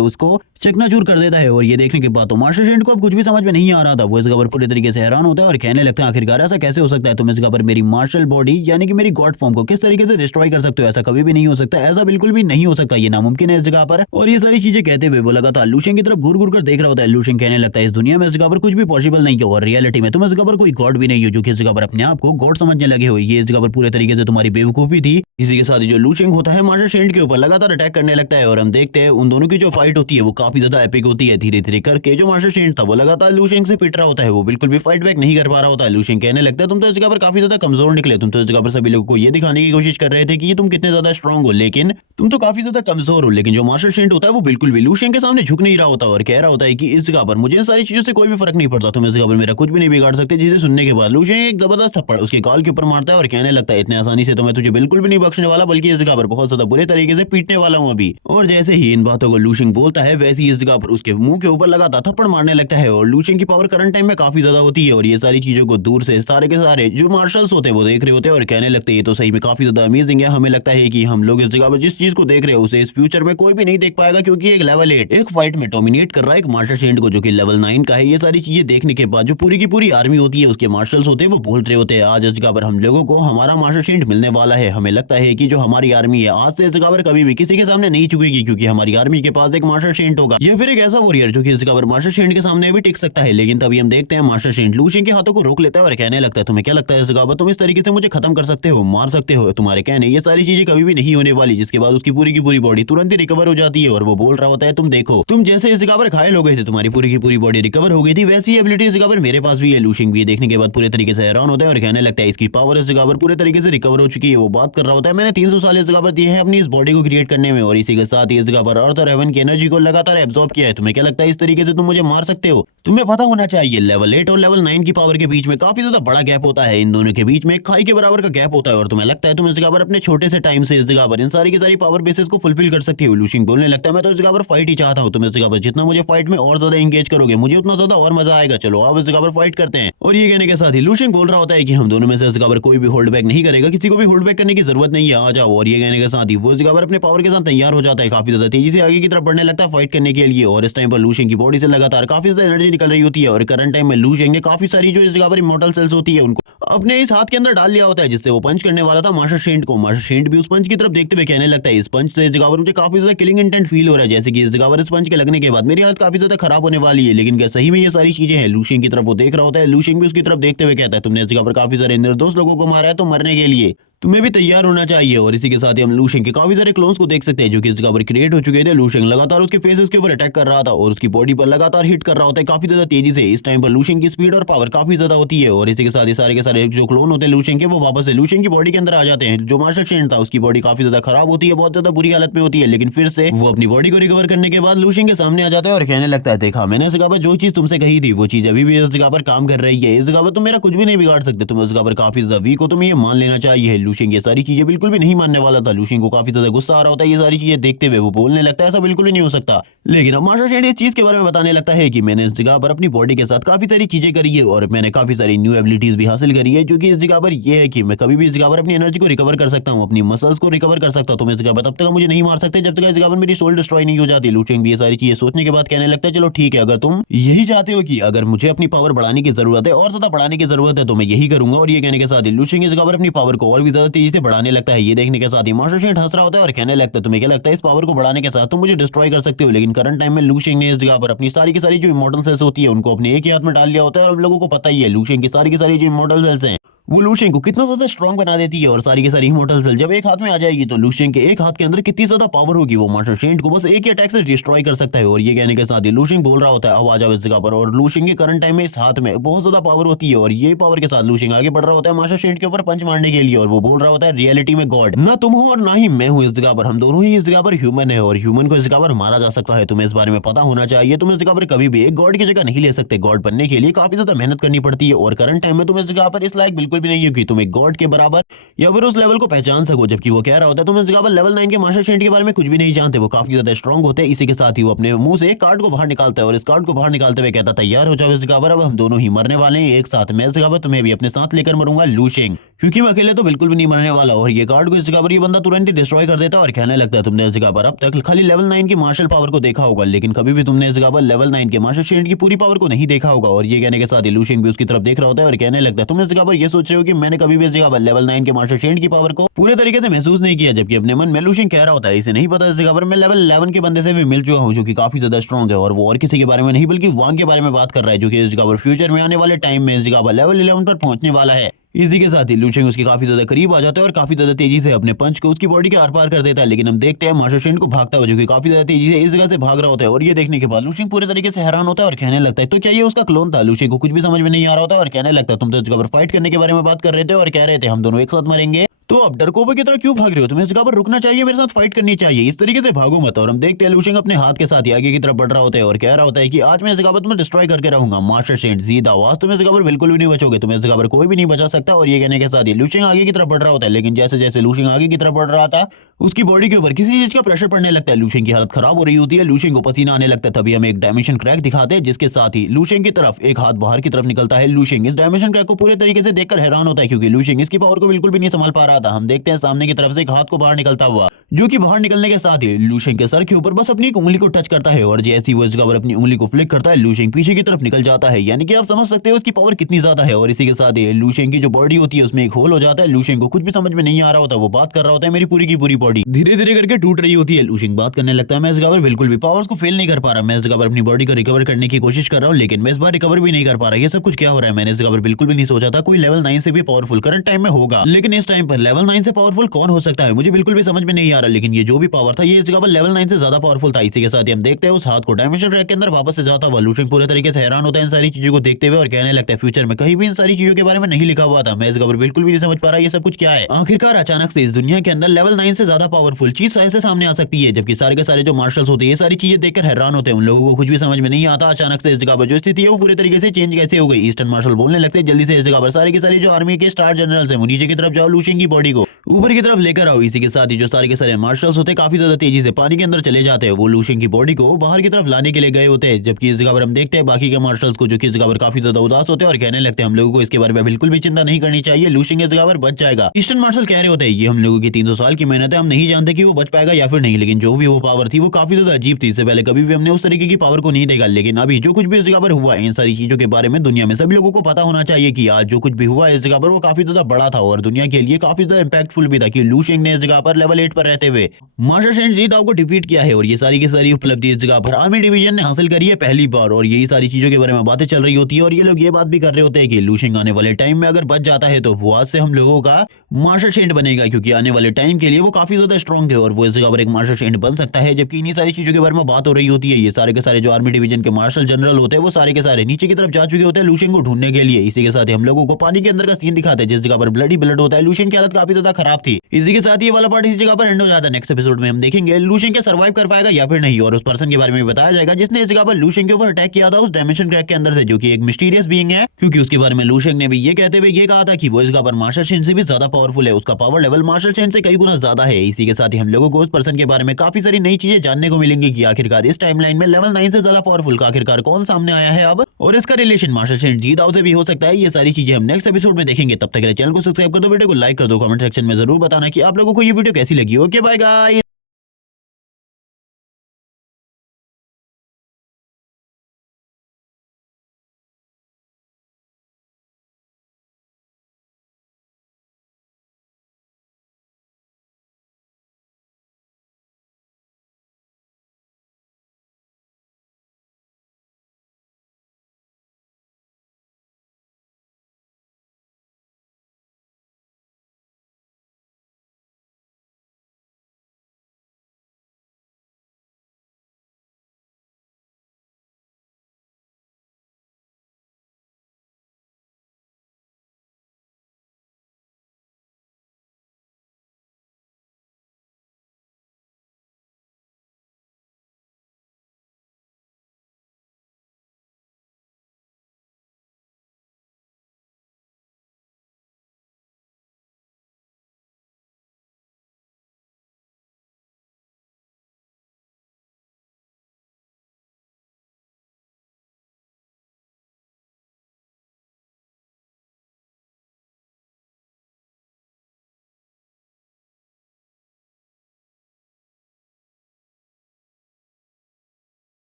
उसको चकनाचूर कर देता है। और ये देखने के बाद तो मार्शल शेंट को अब कुछ भी समझ में नहीं आ रहा था। वो इस जगह पर पूरे तरीके से हैरान होता है और कहने लगता है आखिरकार ऐसा कैसे हो सकता है? तुम इस जगह पर मेरी मार्शल बॉडी यानी कि मेरी गॉड फॉर्म को किस तरीके से डिस्ट्रॉय कर सकते हो? ऐसा कभी भी नहीं हो सकता, ऐसा बिल्कुल भी नहीं हो सकता, ये नामुमकिन है इस जगह पर। और ये सारी चीजें कहते हुए वो लगातार लू शेंग की तरफ घूर घूर कर देख रहा होता है। लू शेंग कहने लगता है इस दुनिया में इस जगह पर कुछ भी पॉसिबल नहीं है और रियलिटी में तुम इस जगह पर कोई गॉड भी नहीं हो जो कि इस जगह पर अपने आप को गॉड समझने लगे हो। ये इस जगह पर पूरे तरीके से तुम्हारी बेवकूफी थी। इसी के साथ ही जो लू शेंग होता है मार्शल शेंट के ऊपर लगातार अटैक करने लगता है और हम देखते हैं उन दोनों की जो फाइट होती है वो काफी ज्यादा एपिक होती है। धीरे धीरे करके जो मार्शल शेंट था वो लगातार लू शेंग से पिट रहा होता है, वो बिल्कुल भी फाइट बैक नहीं कर पा रहा होता है। लू शेंग कहने लगता है तुम तो इस जगह पर काफी ज्यादा कमजोर निकले, तुम तो इस जगह पर सभी लोगों को ये दिखाने की कोशिश कर रहे थे कि तुम कितने ज्यादा स्ट्रांग हो, लेकिन तुम तो काफी ज्यादा कमजोर हो। लेकिन जो मार्शल शेंट होता है वो बिल्कुल भी लू शेंग के सामने झुक नहीं रहा होता और कह रहा होता है कि इस जगह पर मुझे इन सारी चीजों से कोई भी फर्क नहीं पड़ता, तुम इस जगह पर मेरा कुछ भी नहीं बिगाड़ सकते। जिसे सुनने के बाद लू शेंग एक जबरदस्त थप्पड़ उसके गाल के ऊपर मारता है और कहने लगता है इतने आसानी से तो मैं तुझे बिल्कुल भी नहीं बख्शने वाला, बल्कि इस जगह पर बहुत ज्यादा बुरे तरीके से पीटने वाला हूं अभी। और जैसे ही इन बातों को लू शेंग बोलता है वैसे ही इस जगह पर उसके मुंह के ऊपर लगातार थप्पड़ मारने लगता है। और लू शेंग की पावर करंट टाइम में काफी ज्यादा होती है और ये सारी चीजों को दूर से सारे के सारे जो मार्शल्स होते हैं वो देख रहे होते हैं और कहने लगते हैं ये तो सही में काफी ज्यादा अमेजिंग है। हमें लगता है कि हम लोग इस जगह पर जिस चीज को देख रहे हैं उसे इस फ्यूचर में कोई भी नहीं देख पाएगा क्योंकि एक लेवल 8 एक फाइट में डोमिनेट कर रहा है एक मार्शल शेंट को जो कि लेवल 9 का है। ये सारी चीजें देखने के बाद जो पूरी की पूरी आर्मी होती है उसके मार्शल्स होते हैं वो बोल रहे होते हैं आज इस जगह पर हम लोगों को हमारा मार्शल शेंट मिलने वाला है। हमें लगता है कि जो हमारी आर्मी है आज से इस जगह पर कभी भी किसी के सामने नहीं झुकेगी क्योंकि हमारी आर्मी के पास एक मार्शल शेंट होगा या फिर एक ऐसा वॉरियर जो कि इस जगह पर मार्शल शेंट के सामने भी टिक सकता है। लेकिन तभी हम देखते हैं मार्शल शेंट लू शेंग के हाथों को रोक लेता है और कहने लगता है तुम्हें क्या लगता है इस जगह पर तुम इस तरीके से मुझे खत्म कर सकते हो, मार सकते हो? तुम्हारे कहने ये सारी चीजें कभी भी नहीं होने वाली। जिसके बाद उसकी पूरी की पूरी बॉडी तुरंत ही रिकवर हो जाती है और वो बोल रहा होता है तुम देखो तुम जैसे इस जगह पर घायल हो गए थे तुम्हारी पूरी की पूरी बॉडी रिकवर हो गई थी वैसी एबिलिटी इस जगह पर मेरे पास भी है। लू शेंग भी देखने के बाद पूरे तरीके से हैरान होता है और कहने लगता है इसकी पावर इस जगह पर पूरे तरीके से रिकवर हो चुकी है। वो बात कर रहा होता है मैंने 300 साल इस जगह पर दिए हैं अपनी इस बॉडी को क्रिएट करने में और इसी के साथ ही इस जगह पर अर्थ और हेवन की एनर्जी को लगातार एब्जॉर्ब किया है। तुम्हें क्या लगता है इस तरीके से तुम मुझे मार सकते हो? तुम्हें पता होना चाहिए लेवल 8 और लेवल 9 की पावर के बीच में काफी ज्यादा बड़ा गैप होता है, इन दोनों के बीच में खाई के बराबर का गैप होता है। और तुम्हें लगता है तुम इस जगह पर अपने छोटे से टाइम से इस जगह पर इन सारी की सारी पावर बेसिस को फुलफिल कर सकती हो। लू शेंग बोलने लगता है मैं तो इस जगह पर फाइट ही चाहता हूँ, तुम इस जगह पर जितना मुझे फाइट में और ज्यादा एंगेज करोगे मुझे उतना ज्यादा और मजा आएगा, चलो आप इस जगह पर फाइट करते हैं। और ये कहने के साथ ही लू शेंग बोल रहा होता है कि हम दोनों में से इस जगह पर कोई भी होल्ड बैक नहीं करेगा, किसी को भी होल्ड बैक करने की जरूरत नहीं है, आ जाओ। और ये कहने के साथ ही वो इस जगह पर अपने पावर के साथ तैयार हो जाता है, काफी ज्यादा तेजी से आगे की तरफ बढ़ने लगता है फाइट करने के लिए। और इस टाइम पर लू शेंग की बॉडी से लगातार काफी ज्यादा एनर्जी निकल रही होती है और करंट टाइम में लू शेंग ने काफी सारी जो इस जगह पर इमॉर्टल सेल्स होती है उनको अपने इस हाथ के अंदर डाल लिया होता है जिससे वो पंच करने वाला था मार्शल शेंट को। मार्शल शेंट भी उस पंच की तरफ देखते हुए कहने लगता है इस पंच से इस जगह पर मुझे काफी ज्यादा किलिंग इंटेंट फील हो रहा है, जैसे कि इस जगह पर इस पंच के लगने के बाद मेरी हालत काफी ज्यादा खराब होने वाली है। लेकिन क्या सही में ये सारी चीजें हैं? लू शेंग की तरफ वो देख रहा होता है, लू शेंग भी उसकी तरफ देखते हुए कहता है तुमने इस जगह पर काफी सारे निर्दोष लोगों को मारा है तो मरने के लिए तुम्हें भी तैयार होना चाहिए। और इसी के साथ ही हम लू शेंग के काफी सारे क्लोन्स को देख सकते हैं जो कि इस जगह पर क्रिएट हो चुके थे। लू शेंग लगातार उसके फेसेस के ऊपर अटैक कर रहा था और उसकी बॉडी पर लगातार हिट कर रहा होता है काफी ज्यादा तेजी से। इस टाइम पर लू शेंग की स्पीड और पावर काफी ज्यादा होती है और इसी के साथ ही सारे के सारे जो क्लोन होते हैं लू शेंग के वो वापस से लू शेंग की बॉडी के अंदर आ जाते हैं। जो मार्शल शेंट था उसकी बॉडी काफी ज्यादा खराब होती है, बहुत ज्यादा बुरी हालत में होती है, लेकिन फिर से वो अपनी बॉडी को रिकवर करने के बाद लू शेंग के सामने आ जाता है और कहने लगता है देखा मैंने इस जगह पर जो चीज तुमसे कही थी वो चीज अभी भी इस जगह पर काम कर रही है, इस जगह पर तुम मेरा कुछ भी नहीं बिगाड़ सकते, तुम इस जगह पर काफी ज्यादा वीक हो, तुम्हें ये मान लेना चाहिए। लूशियन ये सारी चीजें बिल्कुल भी नहीं मानने वाला था। लूशियन को काफी ज्यादा गुस्सा आ रहा होता है ये सारी चीजें देखते हुए, वो बोलने लगता है ऐसा बिल्कुल भी नहीं हो सकता। लेकिन अब मास्टर शेंड इस चीज के बारे में बताने लगता है कि मैंने इस जगह पर अपनी बॉडी के साथ काफी सारी चीजें करी है और मैंने काफी सारी न्यू एबिलिटीज भी हासिल करी है, जो कि इस जगह पर ये है कि मैं कभी भी इस जगह पर अपनी एनर्जी को रिकवर कर सकता हूँ, अपनी मसल्स को रिकवर कर सकता हूँ। तो मैं इस जगह पर तब तक मुझे नहीं मार सकते जब तक इस जगह पर मेरी सोल डिस्ट्रॉय नहीं हो जाती। लूशियन भी ये सारी चीजें सोचने के बाद कहने लगता है चलो ठीक है, अगर तुम यही चाहते हो कि अगर मुझे अपनी पावर बढ़ाने की जरूरत है और ज्यादा बढ़ाने की जरूरत है तो मैं यही करूंगा। और ये कहने के साथ ही लूशियन इस जगह पर अपनी पावर को और भी ज्यादा तेजी से बढ़ाने लगता है। ये देखने के साथ ही मास्टर शेंड हंस रहा होता है और कहने लगता है तुम्हें क्या लगता है इस पावर को बढ़ाने के साथ तुम मुझे डिस्ट्रॉय कर सकते हो? लेकिन करंट टाइम में लूशियन ने इस जगह पर अपनी सारी की सारी जो इमॉर्टल सेल्स होती है उनको अपने एक ही हाथ में डाल लिया होता है। और हम लोगों को पता ही है लूशियन की सारी जो इमॉर्टल सेल्स हैं वो लूशियन को कितना ज्यादा स्ट्रॉन्ग बना देती है। और सारी की सारी इमॉर्टल सेल जब एक हाथ में आ जाएगी तो लूशियन के एक हाथ के अंदर कितनी ज्यादा पावर होगी, वो मास्टर शेंड को बस एक ही अटैक से डिस्ट्रॉय कर सकता है। और ये कहने के साथ ही लूशियन बोल रहा होता है अब आ जाओ इस जगह पर। और लूशियन के करंट टाइम में इस हाथ में बहुत ज्यादा पावर होती है और ये पावर के साथ लूशियन आगे बढ़ रहा होता है मास्टर शेंड के ऊपर पंच मारने के लिए। और वो बोल रहा होता है रियलिटी में गॉड ना तुम हो और ना ही मैं हूँ इस जगह पर, हम दोनों ही इस जगह पर ह्यूमन है और ह्यूमन को इस जगह पर मारा जा सकता है। तुम्हें इस बारे में पता होना चाहिए। तुम इस जगह पर कभी भी एक गॉड की जगह नहीं ले सकते। गॉड बनने के लिए काफी ज्यादा मेहनत करनी पड़ती है और करंट टाइम में तुम इस जगह पर इस लायक बिल्कुल भी नहीं हो कि तुम एक गॉड के बराबर या फिर उस लेवल को पहचान सको। जबकि वो कह रहा होता है तुम इस जगह पर लेवल 9 के मास्टर शेंड के बारे में कुछ भी नहीं जानते। वो काफी ज्यादा स्ट्रॉन्ग होते हैं। इसी के साथ ही वो अपने मुंह से एक कार्ड को बाहर निकालता है और इस कार्ड को बाहर निकालते हुए कहता तैयार हो जाओ इस जगह पर, अब हम दोनों ही मरने वाले हैं एक साथ। मैं इस जगह पर तुम्हें भी अपने साथ लेकर मरूंगा लूशियन, क्योंकि मैं अकेले तो बिल्कुल भी नहीं मरने वाला। और ये कार्ड को इस जगह पर ये बंदा तुरंत ही डिस्ट्रॉय कर देता है और कहने लगता है तुमने इस जगह पर अब तक खाली लेवल 9 की मार्शल पावर को देखा होगा, लेकिन कभी भी तुमने इस जगह पर लेवल 9 के मास्टर शेंड की पूरी पावर को नहीं देखा होगा। और ये कहने के साथ ही लूशियन भी उसकी तरफ देख रहा होता है और कहने लगता है तुम इस जगह पर ये सोच रहे हो कि मैंने कभी भी इस जगह पर लेवल 9 के मास्टर शेंड की पावर को पूरे तरीके से महसूस नहीं किया। जबकि अपने मन में लूशियन कह रहा होता है इसे नहीं पता इस जगह पर मैं लेवल 11 के बंदे से भी मिल चुका हूँ जो कि काफी ज्यादा स्ट्रॉन्ग है और वो और किसी के बारे में नहीं बल्कि वांग के बारे में बात कर रहा है जो कि इस जगह पर फ्यूचर में आने वाले टाइम में इस जगह पर लेवल 11 पर पहुंचने वाला है। इसी के साथ ही लूशियन उसके काफी ज्यादा करीब आ जाता है और काफी ज्यादा तेजी से अपने पंच को उसकी बॉडी के आर पार कर देता है। लेकिन हम देखते हैं मास्टर शेंड को भागता हुआ जो कि काफी ज्यादा तेजी से इस जगह से भाग रहा होता है। और ये देखने के बाद लूशियन पूरे तरीके से हैरान होता है और कहने लगता है तो क्या ये उसका क्लोन था? लूशियन को कुछ भी समझ में नहीं आ रहा होता और कहने लगता है तुम तो इस जगह पर फाइट करने के बारे में बात कर रहे थे और कह रहे थे हम दोनों एक साथ मरेंगे, तो अब डरकोबे की तरह क्यों भाग रहे हो? तुम्हें इस जगह पर रुकना चाहिए, मेरे साथ फाइट करनी चाहिए, इस तरीके से भागो मत। और हम देखते हैं लूशियन अपने हाथ के साथ ही आगे की तरफ बढ़ रहा होता है और कह रहा होता है कि आज मैं इस जगह पर तुम्हें डिस्ट्रॉय करके रहूंगा मास्टर शेंड जीदा आवाज, तुम इस जगह पर बिल्कुल भी नहीं बचोगे, तुम्हें इस जगह पर कोई भी नहीं बचा सकता। और ये कहने के साथ ही लूशियन आगे की तरफ बढ़ रहा होता है। लेकिन जैसे जैसे लूशियन आगे की तरफ बढ़ रहा था उसकी बॉडी के ऊपर किसी चीज का प्रेशर पड़ने लगता है। लूशियन की हालत खराब हो रही होती है, लूशियन को पसीना आने लगता है। तभी हम एक डायमेंशन क्रैक दिखाते हैं जिसके साथ ही लूशियन की तरफ एक हाथ बाहर की तरफ निकलता है। लूशियन इस डायमेंशन क्रैक को पूरे तरीके से देखकर हैरान होता है क्योंकि लूशियन इसकी पावर को बिल्कुल भी नहीं संभाल पा रहा था। हम देखते हैं सामने की तरफ से एक हाथ को बाहर निकलता हुआ जो कि बाहर निकलने के साथ ही लूशियन के सर के ऊपर बस अपनी एक उंगली को टच करता है और जैसे ही वो इस जगह पर अपनी उंगली को फ्लिक करता है लूशियन पीछे की तरफ निकल जाता है। यानी कि आप समझ सकते हो उसकी पावर कितनी ज्यादा है। और इसी के साथ ही लूशियन की जो बॉडी होती है उसमें एक होल हो जाता है। लूशियन को कुछ भी समझ में नहीं आ रहा होता, वो बात कर रहा होता है मेरी पूरी की पूरी बॉडी धीरे धीरे करके टूट रही होती है। लूशियन बात करने लगता है मैं इस जगह पर बिल्कुल भी पावर्स को फेल नहीं कर पा रहा, मैं इस जगह पर अपनी बॉडी को रिकवर करने की कोशिश कर रहा हूँ लेकिन मैं इस बार रिकवर भी नहीं कर पा रहा। ये सब कुछ क्या हो रहा है? मैंने इस जगह पर बिल्कुल भी नहीं सोचा था कोई लेवल 9 से भी पावरफुल करंट टाइम में होगा, लेकिन इस टाइम पर लेवल 9 से पावरफुल कौन हो सकता है मुझे बिल्कुल भी समझ में नहीं आ रहा। लेकिन ये जो भी पावर था ये इस जगह पर लेवल 9 से ज्यादा पावरफुल था। इसी के साथ ही हम देखते हैं उस हाथ को डायमेंशन ट्रैक के अंदर वापस से जाता हुआ। लूशियन पूरे तरीके से हैरान होता है इन सारी चीजों को देखते हुए और कहने लगता है फ्यूचर में कहीं भी इन सारी चीजों के बारे में नहीं लिखा हुआ था, मैं इस जगह पर बिल्कुल भी नहीं समझ पा रहा ये सब कुछ क्या है। आखिरकार अचानक से इस दुनिया के अंदर लेवल 9 से ज्यादा पावरफुल चीज ऐसे सामने आ सकती है, जबकि सारे के सारे जो मार्शल्स होते हैं ये सारी चीजें देखकर हैरान होते हैं। उन लोगों को कुछ भी समझ में नहीं आता अचानक से इस जगह पर जो स्थिति है वो पूरी तरीके से चेंज कैसे हो गई। ईस्टर्न मार्शल बोलने लगते हैं जल्दी से इस जगह पर सारे के सारे जो आर्मी के स्टार जनरल्स हैं वो नीचे की तरफ जाओ, लूशियन की बॉडी को ऊपर की तरफ लेकर आओ। इसी के साथ ही जो सारे के सारे मार्शल्स होते हैं काफी ज्यादा तेजी से पानी के अंदर चले जाते हैं, वो लूशियन की बॉडी को बाहर की तरफ लाने के लिए गए होते हैं। जबकि इस जगह पर हम देखते हैं बाकी के मार्शल्स को जो कि इस जगह पर काफी ज्यादा उदास होते हैं और कहने लगते हैं हम लोगों को इसके बारे में बिल्कुल भी चिंता नहीं करनी चाहिए, लूशियन इस जगह पर बच जाएगा। ईस्टर्न मार्शल कह रहे होते हैं ये हम लोगों की 300 साल की मेहनत है, हम नहीं जानते कि वो बच पाएगा या फिर नहीं, लेकिन जो भी वो पावर थी वो काफी ज्यादा अजीब थी। इससे पहले कभी भी हमने उस तरीके की पावर को नहीं देखा, लेकिन अभी जो कुछ भी इस जगह पर हुआ इन सारी चीजों के बारे में दुनिया में सभी लोगों को पता होना चाहिए कि आज जो कुछ भी हुआ इस जगह पर वो काफी ज्यादा बड़ा था और दुनिया के लिए काफी ज्यादा इंपैक्टफुल भी था कि लूशियन ने इस जगह पर लेवल 8 पर रहते हुए मास्टर शेंड जी दाओ को डिफीट किया है। और ये सारी की सारी उपलब्धि इस जगह पर आर्मी डिवीजन ने हासिल करी है पहली बार। और यही सारी चीजों के बारे में बातें चल रही होती है और ये लोग ये बात भी कर रहे होते हैं कि लूशियन आने वाले टाइम में अगर बच जाता है तो वो आज से हम लोगों का मास्टर शेंड बनेगा, क्योंकि आने वाले टाइम के लिए वो काफी ज्यादा स्ट्रॉन्ग है और वो इस जगह पर एक मास्टर शेंड बन सकता है। जबकि इन्हीं सारी चीजों के बारे में बात हो रही होती है, ये सारे के सारे जो आर्मी डिवीजन के मार्शल जनरल होते हैं वो सारे के सारे नीचे की तरफ जा चुके होते हैं लूशियन को ढूंढने के लिए। इसी के साथ ही हम लोगों को पानी के अंदर का सीन दिखाते हैं जिस जगह पर ब्लड ही ब्लड होता है। लूशियन की हालत हालत काफी ज्यादा खराब थी। इसी के साथ ये वाला पार्ट इसी जगह पर एंड हो जाता है। नेक्स्ट एपिसोड में हम देखेंगे लूशियन के सर्वाइव कर पाएगा या फिर नहीं, और उस पर्सन के बारे में बताया जाएगा जिसने इस जगह पर लूशियन के ऊपर अटैक किया था उस डायमेंशन क्रैक के अंदर से, जो कि एक मिस्टीरियस बीइंग है, क्योंकि उसके बारे में लूशियन ने भी ये कहते हुए ये कहा था कि वो इस जगह पर मार्शल शेन से भी ज्यादा पावरफुल है, उसका पावर लेवल मार्शल शेन से कई गुना ज्यादा है। इसी के साथ ही हम लोगों को उस पर्सन के बारे में काफी सारी नई चीजें जानने को मिलेंगी कि आखिरकार इस टाइमलाइन में लेवल 9 से ज्यादा पावरफुल का आखिरकार कौन सामने आया है अब, और इसका रिलेशन मार्शल शेन जीदाओ से भी हो सकता है। ये सारी चीजें हम नेक्स्ट एपिसोड में देखेंगे। तब तक के लिए चैनल को सब्सक्राइब कर दो, वीडियो को लाइक कर दो, कमेंट सेक्शन में जरूर बताना कि आप लोगों को ये वीडियो कैसी लगी। Okay bye guys.